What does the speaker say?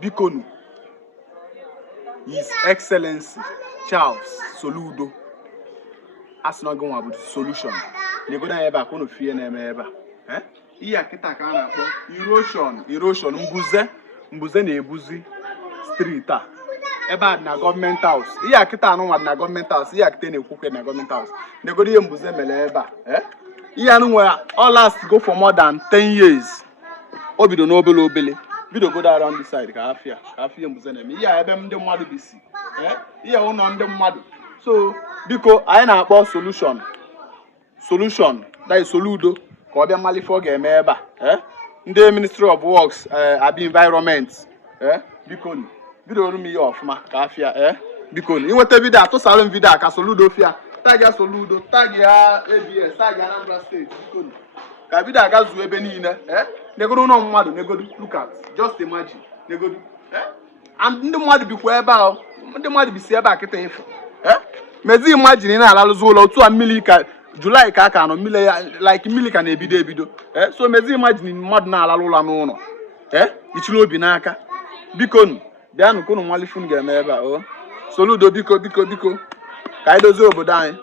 bikonu His Excellency Charles Soludo as not going to solution. They go ebe a kono fie na eme ebe a. Iya kita ka na akpọ erosion mbuze na ebuzi street a. Ebe a na government house. Iya kita anu na government house. Iya kita na ekwukwe na government house. They go ihe mbuze mele ebe a. Iya anu nwe all last go for more than 10 years. Obido no obele. Video go down around this side ka afia mbuze na eme. Iya ebe ndị mmadụ bisi. Iya ụnọ ndị mmadụ. So biko anyị na-akpọ solution that is Soludo ka ọ bịa malifo ga-eme ebe a ndị Ministry of Works abi environment biko video ru m ihe ọfụma ka afia biko inweta video atụsara m video ka Soludo fia tag ya Soludo tag ya ABS tag ya Anambra State biko ka video aga zuo ebe niile negodo ụlọ mmadụ negodo look at just imagine negodo and ndị mmadụ bikwa ebe a ndị mmadụ bisi ebe a kịta ife mezi imagine na alaluzu ụlọ otu a mmiri ka July ka aka no mmiri like mmiri ka na ebido so mezi imagine mmadụ na alalu ụlọ n'ụlọ ichiri obi n'aka biko bịanụ kono nwalifun ga-eme ebe a Soludo biko ka anyị dozie obodo anyị